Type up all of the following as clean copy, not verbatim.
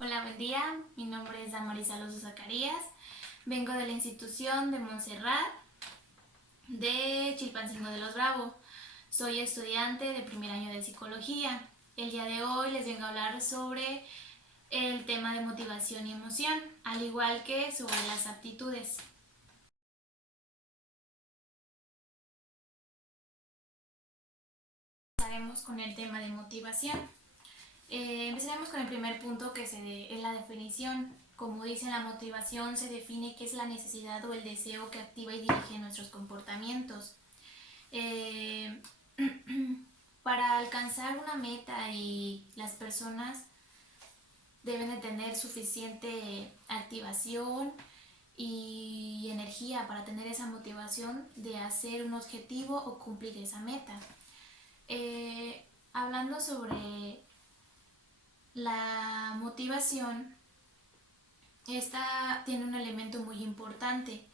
Hola, buen día. Mi nombre es Damarisa Alonso Zacarías. Vengo de la institución de Montserrat de Chilpancingo de los Bravo. Soy estudiante de primer año de psicología. El día de hoy les vengo a hablar sobre el tema de motivación y emoción, al igual que sobre las aptitudes. Empezaremos con el tema de motivación. Empezaremos con el primer punto que es la definición. Como dice, la motivación se define que es la necesidad o el deseo que activa y dirige nuestros comportamientos. Eh, para alcanzar una meta y las personas deben de tener suficiente activación y energía para tener esa motivación de hacer un objetivo o cumplir esa meta. Hablando sobre la motivación, esta tiene un elemento muy importante.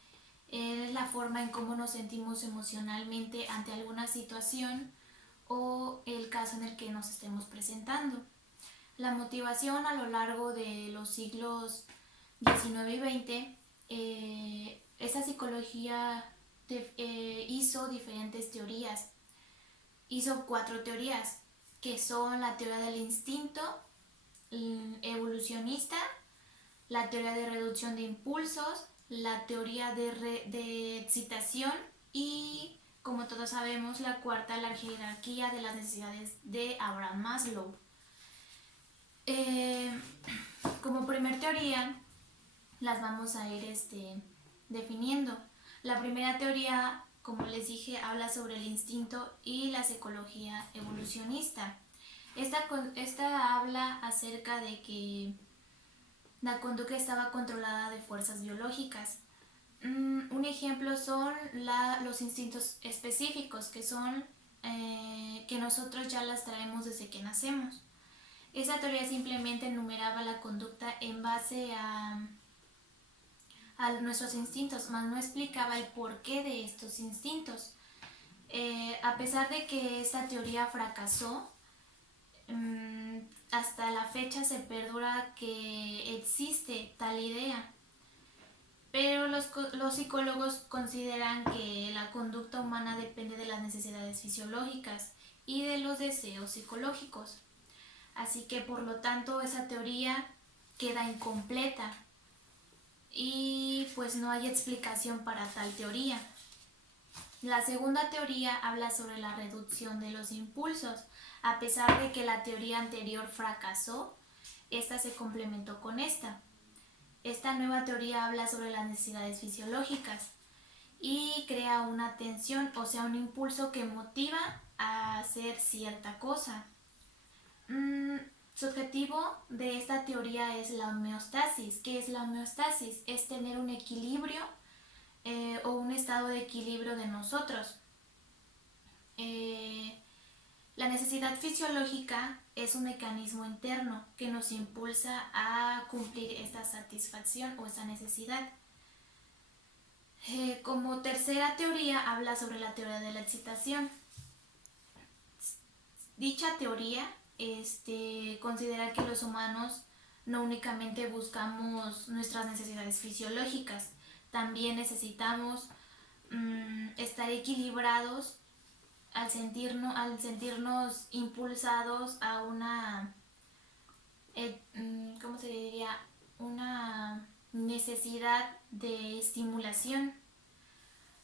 Es la forma en cómo nos sentimos emocionalmente ante alguna situación o el caso en el que nos estemos presentando. La motivación a lo largo de los siglos XIX y XX, esta psicología hizo diferentes teorías. Hizo 4 teorías, que son la teoría del instinto evolucionista, la teoría de reducción de impulsos, la teoría de excitación y, como todos sabemos, la cuarta, la jerarquía de las necesidades de Abraham Maslow. Eh, como primer teoría, las vamos a ir definiendo. La primera teoría, como les dije, habla sobre el instinto y la psicología evolucionista. Esta habla acerca de que la conducta estaba controlada de fuerzas biológicas. Un ejemplo son los instintos específicos, que son que nosotros ya las traemos desde que nacemos. Esa teoría simplemente enumeraba la conducta en base a nuestros instintos, mas no explicaba el porqué de estos instintos. A pesar de que esta teoría fracasó, hasta la fecha se perdura que existe tal idea. Pero los psicólogos consideran que la conducta humana depende de las necesidades fisiológicas y de los deseos psicológicos. Así que por lo tanto esa teoría queda incompleta y pues no hay explicación para tal teoría. La segunda teoría habla sobre la reducción de los impulsos. A pesar de que la teoría anterior fracasó, esta se complementó con esta. Esta nueva teoría habla sobre las necesidades fisiológicas y crea una tensión, o sea, un impulso que motiva a hacer cierta cosa. Su objetivo de esta teoría es la homeostasis. ¿Qué es la homeostasis? Es tener un equilibrio o un estado de equilibrio de nosotros. La necesidad fisiológica es un mecanismo interno que nos impulsa a cumplir esta satisfacción o esta necesidad. Como tercera teoría habla sobre la teoría de la excitación. Dicha teoría considera que los humanos no únicamente buscamos nuestras necesidades fisiológicas, también necesitamos estar equilibrados al sentirnos impulsados a una, ¿cómo se diría? Una necesidad de estimulación.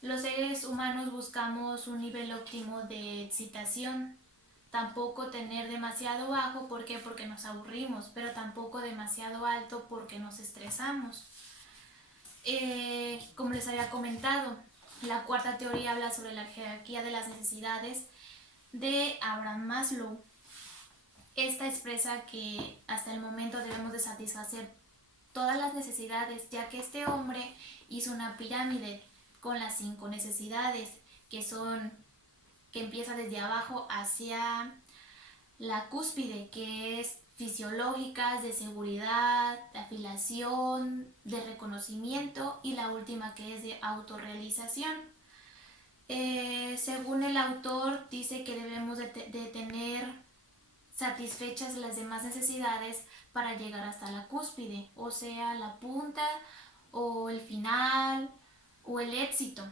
Los seres humanos buscamos un nivel óptimo de excitación, tampoco tener demasiado bajo, ¿por qué? Porque nos aburrimos, pero tampoco demasiado alto porque nos estresamos. Como les había comentado, la cuarta teoría habla sobre la jerarquía de las necesidades de Abraham Maslow. Esta expresa que hasta el momento debemos de satisfacer todas las necesidades, ya que este hombre hizo una pirámide con las 5 necesidades, que empieza desde abajo hacia la cúspide, que es fisiológicas, de seguridad, de afiliación, de reconocimiento, y la última que es de autorrealización. Según el autor, dice que debemos de tener insatisfechas las demás necesidades para llegar hasta la cúspide, o sea, la punta o el final o el éxito.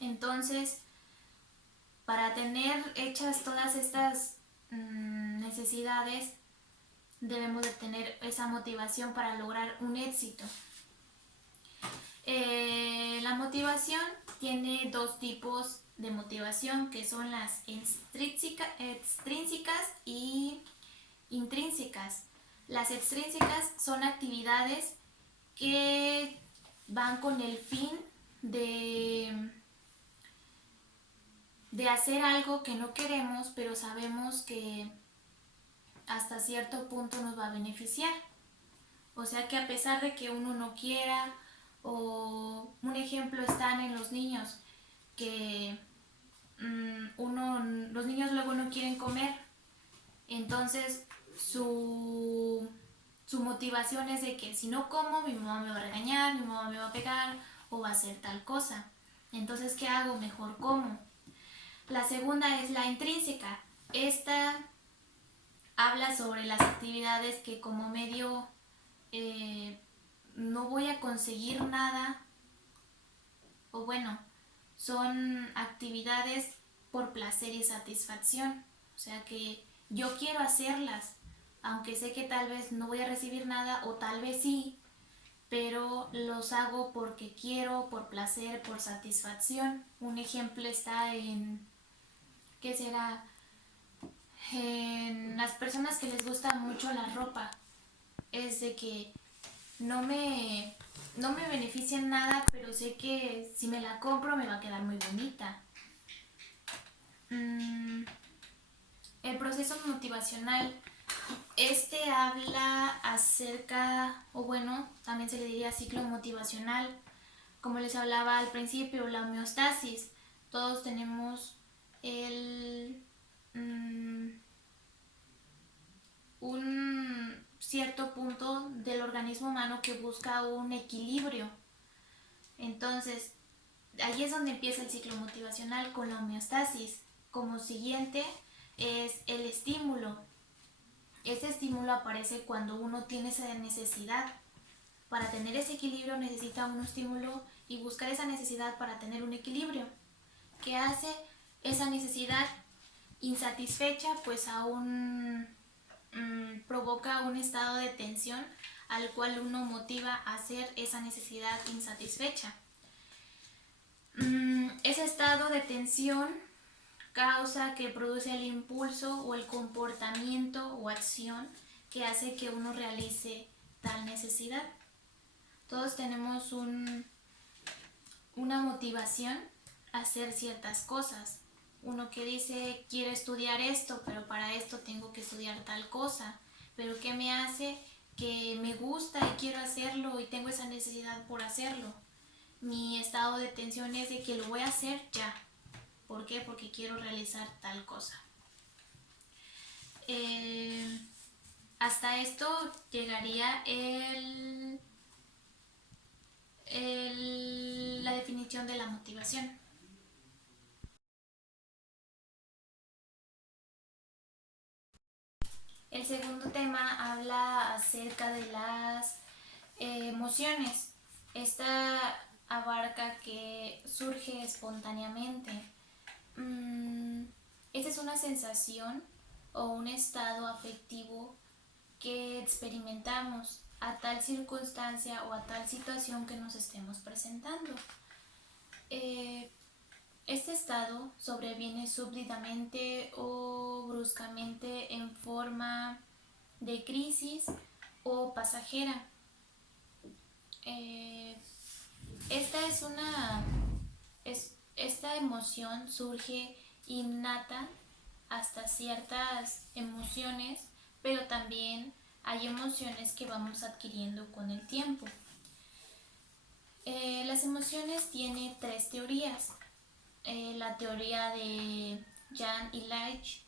Entonces, para tener hechas todas estas necesidades, debemos de tener esa motivación para lograr un éxito. La motivación tiene dos tipos de motivación, que son las extrínsecas y intrínsecas. Las extrínsecas son actividades que van con el fin de hacer algo que no queremos, pero sabemos que hasta cierto punto nos va a beneficiar. O sea que a pesar de que uno no quiera, o un ejemplo están en los niños, que los niños luego no quieren comer, entonces su motivación es de que si no como, mi mamá me va a regañar, mi mamá me va a pegar o va a hacer tal cosa. Entonces, ¿qué hago? Mejor como. La segunda es la intrínseca. Esta habla sobre las actividades que como medio no voy a conseguir nada, o bueno, son actividades por placer y satisfacción. O sea que yo quiero hacerlas, aunque sé que tal vez no voy a recibir nada o tal vez sí, pero los hago porque quiero, por placer, por satisfacción. Un ejemplo está en, ¿qué será? En las personas que les gusta mucho la ropa. Es de que no me beneficia en nada, pero sé que si me la compro me va a quedar muy bonita. El proceso motivacional, habla acerca, o bueno, también se le diría ciclo motivacional, como les hablaba al principio, la homeostasis. Todos tenemos un cierto punto del organismo humano que busca un equilibrio. Entonces, ahí es donde empieza el ciclo motivacional con la homeostasis. Como siguiente es el estímulo. Este estímulo aparece cuando uno tiene esa necesidad. Para tener ese equilibrio necesita un estímulo y buscar esa necesidad para tener un equilibrio. ¿Qué hace esa necesidad insatisfecha? Pues aún provoca un estado de tensión al cual uno motiva a hacer esa necesidad insatisfecha. Ese estado de tensión causa que produce el impulso o el comportamiento o acción que hace que uno realice tal necesidad. Todos tenemos una motivación a hacer ciertas cosas. Uno que dice, quiero estudiar esto, pero para esto tengo que estudiar tal cosa. Pero ¿qué me hace? Que me gusta y quiero hacerlo y tengo esa necesidad por hacerlo. Mi estado de tensión es de que lo voy a hacer ya. ¿Por qué? Porque quiero realizar tal cosa. Hasta esto llegaría la definición de la motivación. El segundo tema habla acerca de las emociones. Esta abarca que surge espontáneamente. Esta es una sensación o un estado afectivo que experimentamos a tal circunstancia o a tal situación que nos estemos presentando. Este estado sobreviene súbitamente o bruscamente en forma de crisis o pasajera. Esta emoción surge innata hasta ciertas emociones, pero también hay emociones que vamos adquiriendo con el tiempo. Las emociones tienen tres teorías. La teoría de Jan y Leitch,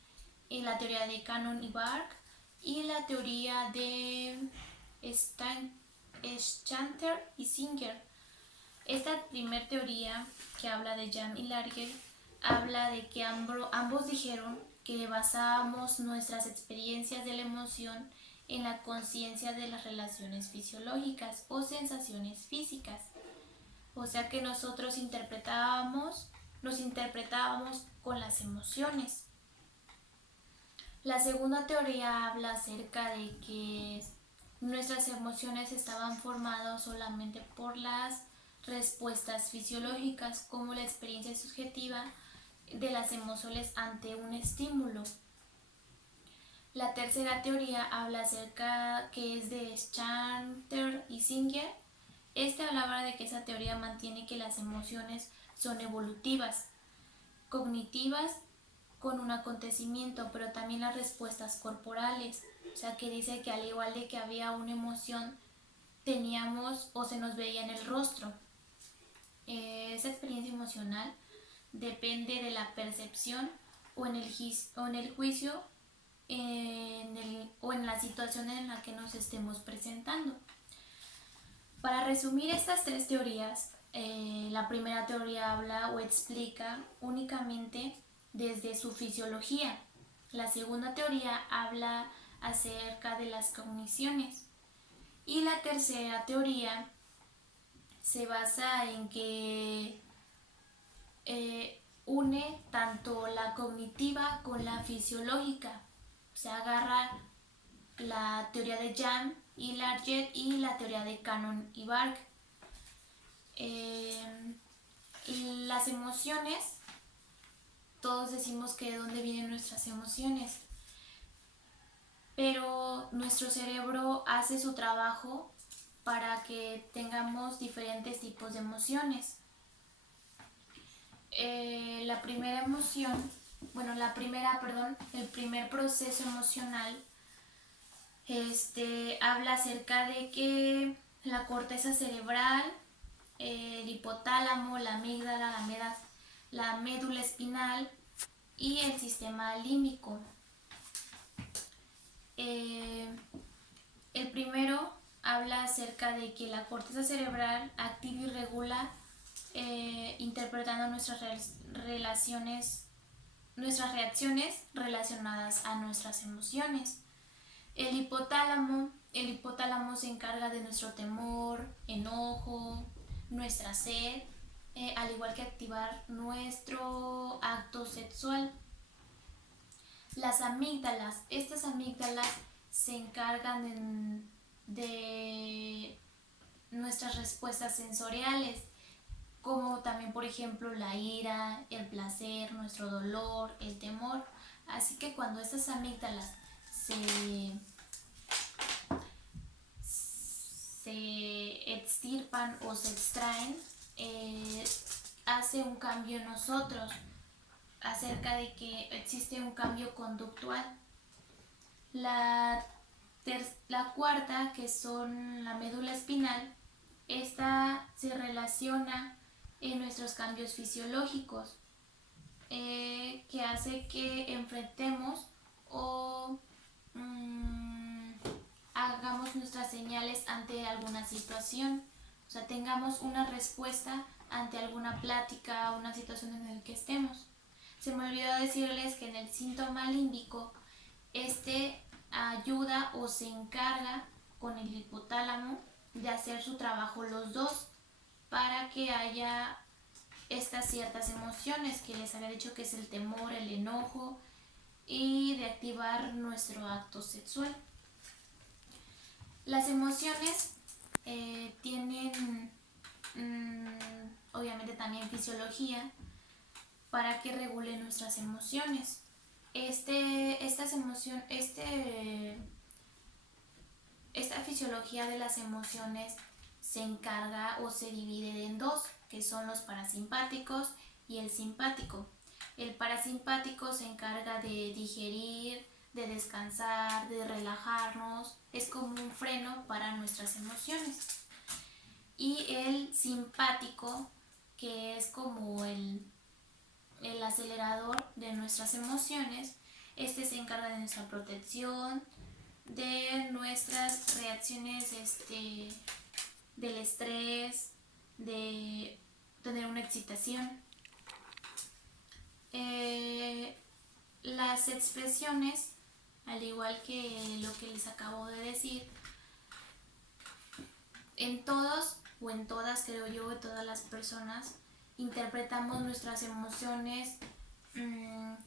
la teoría de Cannon y Bark y la teoría de Schanter y Singer. Esta primera teoría, que habla de Jan y Larger, habla de que ambos dijeron que basábamos nuestras experiencias de la emoción en la conciencia de las relaciones fisiológicas o sensaciones físicas. O sea que nosotros nos interpretábamos con las emociones. La segunda teoría habla acerca de que nuestras emociones estaban formadas solamente por las respuestas fisiológicas, como la experiencia subjetiva de las emociones ante un estímulo. La tercera teoría habla acerca que es de Schanter y Singer. Hablaba de que esa teoría mantiene que las emociones son evolutivas, cognitivas con un acontecimiento, pero también las respuestas corporales. O sea, que dice que al igual de que había una emoción, teníamos o se nos veía en el rostro. Esa experiencia emocional depende de la percepción o en el juicio o en la situación en la que nos estemos presentando. Para resumir estas tres teorías, la primera teoría habla o explica únicamente desde su fisiología. La segunda teoría habla acerca de las cogniciones. Y la tercera teoría se basa en que une tanto la cognitiva con la fisiológica. Se agarra la teoría de Jan y Larget y la teoría de Cannon y Bark. Las emociones, todos decimos que de dónde vienen nuestras emociones, pero nuestro cerebro hace su trabajo para que tengamos diferentes tipos de emociones. El primer proceso emocional habla acerca de que la corteza cerebral, el hipotálamo, la amígdala, la médula espinal y el sistema límbico. El primero habla acerca de que la corteza cerebral activa y regula interpretando nuestras reacciones relacionadas a nuestras emociones. El hipotálamo se encarga de nuestro temor, enojo, nuestra sed, al igual que activar nuestro acto sexual. Estas amígdalas se encargan de nuestras respuestas sensoriales, como también por ejemplo la ira, el placer, nuestro dolor, el temor. Así que cuando estas amígdalas se extirpan o se extraen, hace un cambio en nosotros acerca de que existe un cambio conductual. La cuarta, que son la médula espinal, esta se relaciona en nuestros cambios fisiológicos, que hace que enfrentemos o hagamos nuestras señales ante alguna situación. O sea, tengamos una respuesta ante alguna plática o una situación en la que estemos. Se me olvidó decirles que en el síntoma límbico, ayuda o se encarga con el hipotálamo de hacer su trabajo los dos para que haya estas ciertas emociones que les había dicho, que es el temor, el enojo, y de activar nuestro acto sexual. Las emociones tienen obviamente también fisiología para que regule nuestras emociones. Esta fisiología de las emociones se encarga o se divide en dos, que son los parasimpáticos y el simpático. El parasimpático se encarga de digerir, de descansar, de relajarnos, es como un freno para nuestras emociones. Y el simpático, que es como el acelerador de nuestras emociones, se encarga de nuestra protección, de nuestras reacciones del estrés, de tener una excitación. Las expresiones, al igual que lo que les acabo de decir, en todos o en todas, creo yo, en todas las personas, interpretamos nuestras emociones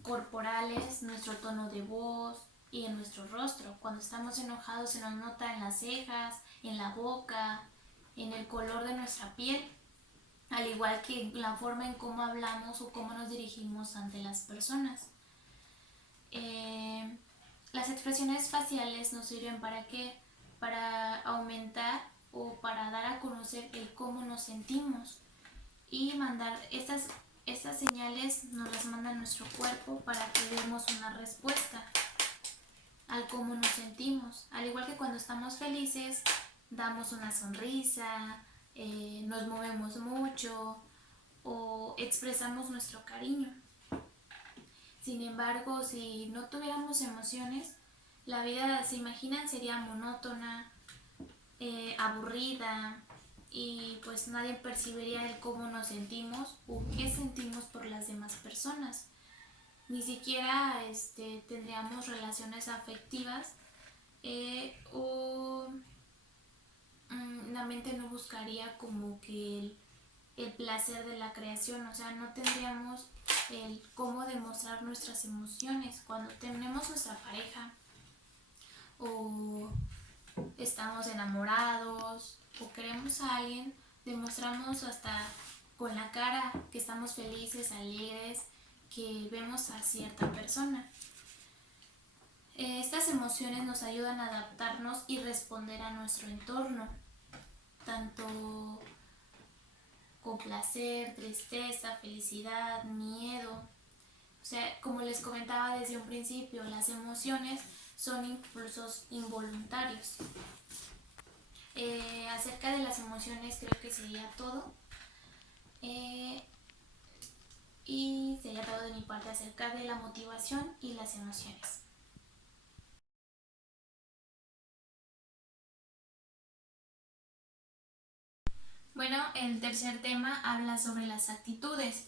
corporales, nuestro tono de voz y en nuestro rostro. Cuando estamos enojados se nos nota en las cejas, en la boca, en el color de nuestra piel, al igual que la forma en cómo hablamos o cómo nos dirigimos ante las personas. Las expresiones faciales nos sirven para qué? Para aumentar o para dar a conocer el cómo nos sentimos y mandar estas señales, nos las manda nuestro cuerpo para que demos una respuesta al cómo nos sentimos. Al igual que cuando estamos felices, damos una sonrisa, nos movemos mucho o expresamos nuestro cariño. Sin embargo, si no tuviéramos emociones, la vida, se imaginan, sería monótona, aburrida, y pues nadie percibiría el cómo nos sentimos o qué sentimos por las demás personas. Ni siquiera tendríamos relaciones afectivas, o la mente no buscaría como que el placer de la creación, o sea, no tendríamos el cómo demostrar nuestras emociones. Cuando tenemos nuestra pareja o estamos enamorados o queremos a alguien, demostramos hasta con la cara que estamos felices, alegres, que vemos a cierta persona. Estas emociones nos ayudan a adaptarnos y responder a nuestro entorno, tanto con placer, tristeza, felicidad, miedo. O sea, como les comentaba desde un principio, las emociones son impulsos involuntarios. Acerca de las emociones creo que sería todo. Y sería todo de mi parte acerca de la motivación y las emociones. Bueno, el tercer tema habla sobre las actitudes.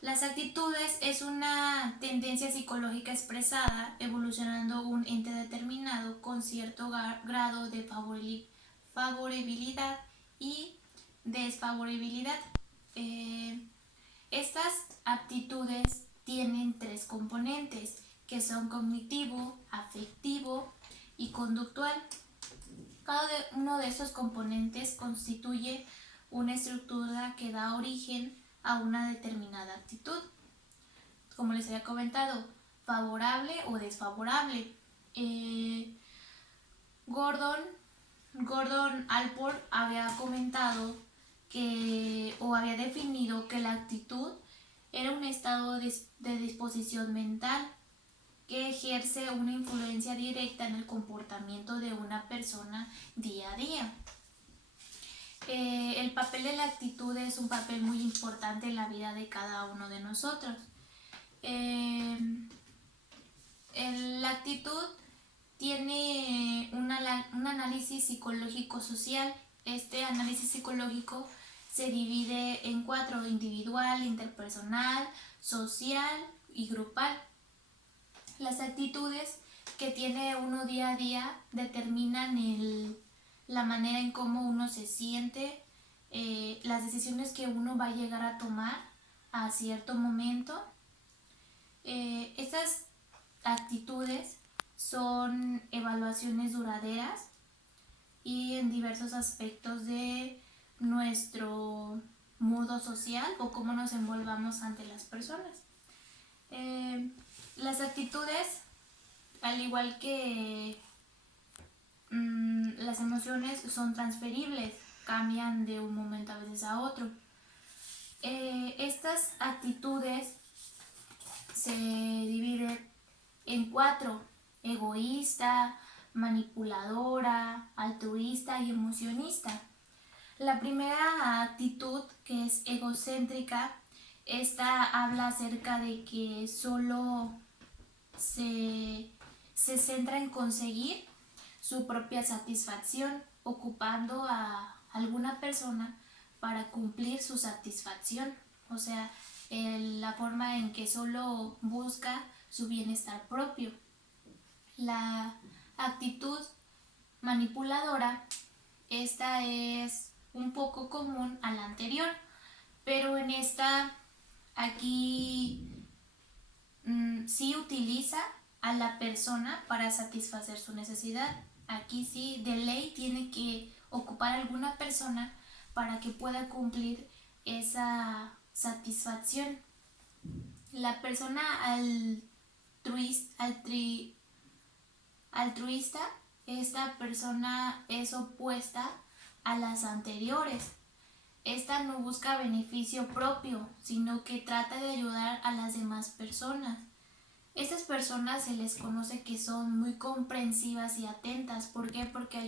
Las actitudes es una tendencia psicológica expresada evolucionando un ente determinado con cierto grado de favorabilidad y desfavorabilidad. Estas actitudes tienen tres componentes que son cognitivo, afectivo y conductual. Cada uno de estos componentes constituye una estructura que da origen a una determinada actitud. Como les había comentado, favorable o desfavorable. Gordon Allport había comentado o había definido que la actitud era un estado de disposición mental que ejerce una influencia directa en el comportamiento de una persona día a día. El papel de la actitud es un papel muy importante en la vida de cada uno de nosotros. La actitud tiene un análisis psicológico-social. Este análisis psicológico se divide en 4: individual, interpersonal, social y grupal. Las actitudes que tiene uno día a día determinan la manera en cómo uno se siente, las decisiones que uno va a llegar a tomar a cierto momento. Estas actitudes son evaluaciones duraderas y en diversos aspectos de nuestro modo social o cómo nos envolvamos ante las personas. Las actitudes, al igual que las emociones, son transferibles, cambian de un momento a veces a otro. Estas actitudes se dividen en 4: egoísta, manipuladora, altruista y emocionista. La primera actitud, que es egocéntrica, esta habla acerca de que solo se centra en conseguir su propia satisfacción, ocupando a alguna persona para cumplir su satisfacción. O sea, la forma en que solo busca su bienestar propio. La actitud manipuladora, esta es un poco común a la anterior, pero en esta aquí sí utiliza a la persona para satisfacer su necesidad. Aquí sí de ley tiene que ocupar alguna persona para que pueda cumplir esa satisfacción. La persona altruista, esta persona es opuesta a las anteriores. Esta no busca beneficio propio, sino que trata de ayudar a las demás personas. Estas personas se les conoce que son muy comprensivas y atentas. ¿Por qué? Porque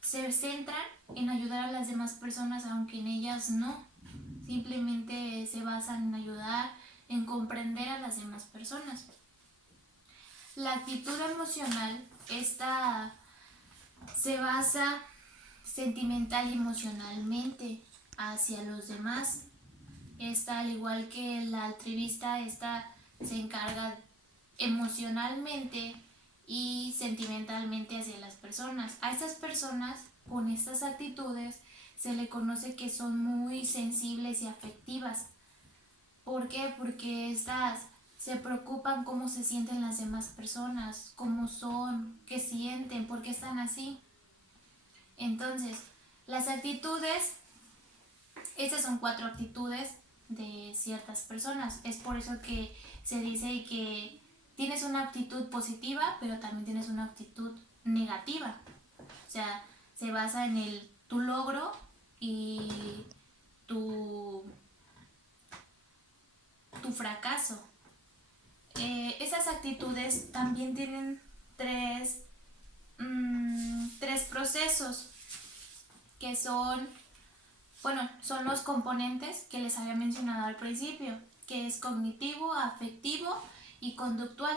se centran en ayudar a las demás personas, aunque en ellas no. Simplemente se basan en ayudar, en comprender a las demás personas. La actitud emocional, esta se basa sentimental y emocionalmente hacia los demás. Esta, al igual que la altruista, esta se encarga emocionalmente y sentimentalmente hacia las personas. A estas personas con estas actitudes se le conoce que son muy sensibles y afectivas. ¿Por qué? Porque estas se preocupan cómo se sienten las demás personas, cómo son, qué sienten, por qué están así. Entonces, las actitudes, estas son 4 actitudes de ciertas personas. Es por eso que se dice que tienes una actitud positiva, pero también tienes una actitud negativa. O sea, se basa en tu logro y tu fracaso. Esas actitudes también tienen tres procesos que son los componentes que les había mencionado al principio, que es cognitivo, afectivo y conductual.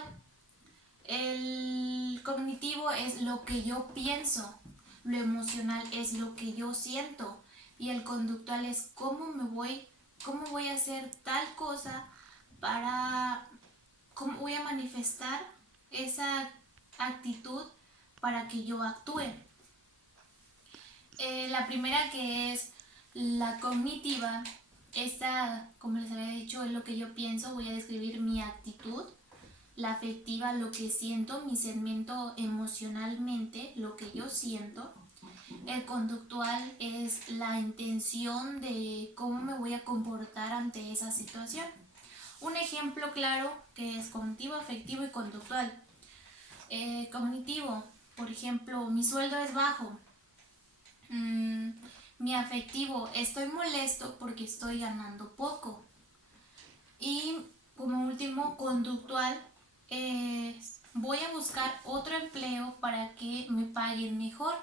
El cognitivo es lo que yo pienso, lo emocional es lo que yo siento y el conductual es cómo voy a hacer tal cosa cómo voy a manifestar esa actitud para que yo actúe. La primera, que es la cognitiva, esta, como les había dicho, es lo que yo pienso, voy a describir mi actitud. La afectiva, lo que siento, mi segmento emocionalmente, lo que yo siento. El conductual es la intención de cómo me voy a comportar ante esa situación. Un ejemplo claro que es cognitivo, afectivo y conductual. Cognitivo, por ejemplo, mi sueldo es bajo. Mi afectivo, estoy molesto porque estoy ganando poco. Y como último, conductual, voy a buscar otro empleo para que me paguen mejor.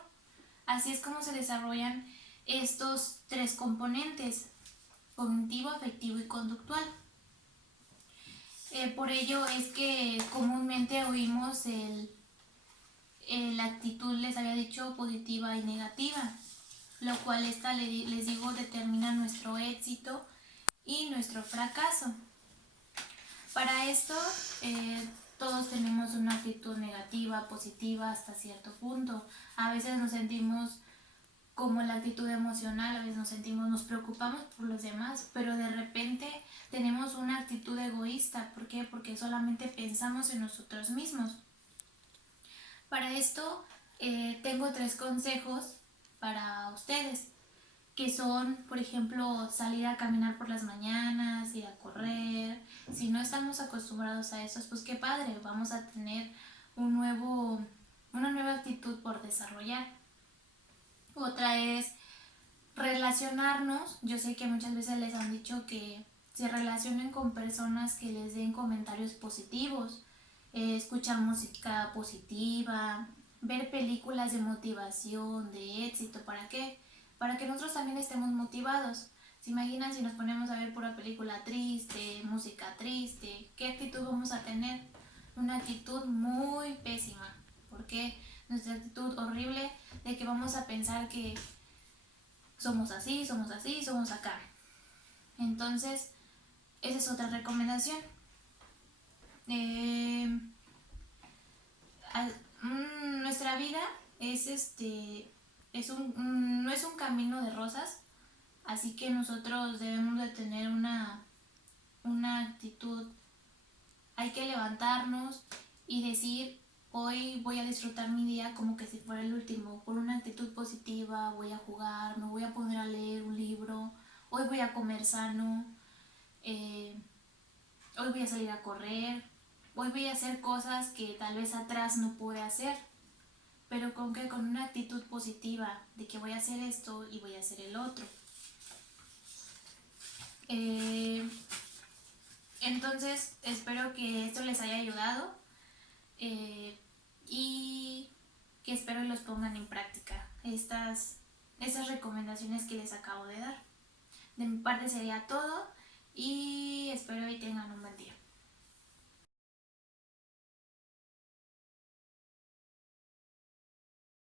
Así es como se desarrollan estos 3 componentes, cognitivo, afectivo y conductual. Por ello es que comúnmente oímos la actitud, les había dicho, positiva y negativa, lo cual les digo determina nuestro éxito y nuestro fracaso. Para esto todos tenemos una actitud negativa, positiva hasta cierto punto. A veces nos sentimos como la actitud emocional, a veces nos preocupamos por los demás, pero de repente tenemos una actitud egoísta. ¿Por qué? Porque solamente pensamos en nosotros mismos. Para esto tengo 3 consejos para ustedes, que son, por ejemplo, salir a caminar por las mañanas, ir a correr. Si no estamos acostumbrados a eso, pues qué padre, vamos a tener una nueva actitud por desarrollar. Otra es relacionarnos. Yo sé que muchas veces les han dicho que se relacionen con personas que les den comentarios positivos, escuchar música positiva, ver películas de motivación, de éxito. ¿Para qué? Para que nosotros también estemos motivados. ¿Se imaginan si nos ponemos a ver pura película triste, música triste? ¿Qué actitud vamos a tener? Una actitud muy pésima. ¿Por qué? Nuestra actitud horrible de que vamos a pensar que somos así, somos acá. Entonces, esa es otra recomendación. Nuestra vida no es un camino de rosas, así que nosotros debemos de tener una actitud. Hay que levantarnos y decir: hoy voy a disfrutar mi día como que si fuera el último, con una actitud positiva. Voy a jugar, me voy a poner a leer un libro, hoy voy a comer sano, hoy voy a salir a correr, hoy voy a hacer cosas que tal vez atrás no pude hacer, pero con una actitud positiva de que voy a hacer esto y voy a hacer el otro. Entonces espero que esto les haya ayudado, y que espero los pongan en práctica estas recomendaciones que les acabo de dar. De mi parte sería todo y espero que tengan un buen día.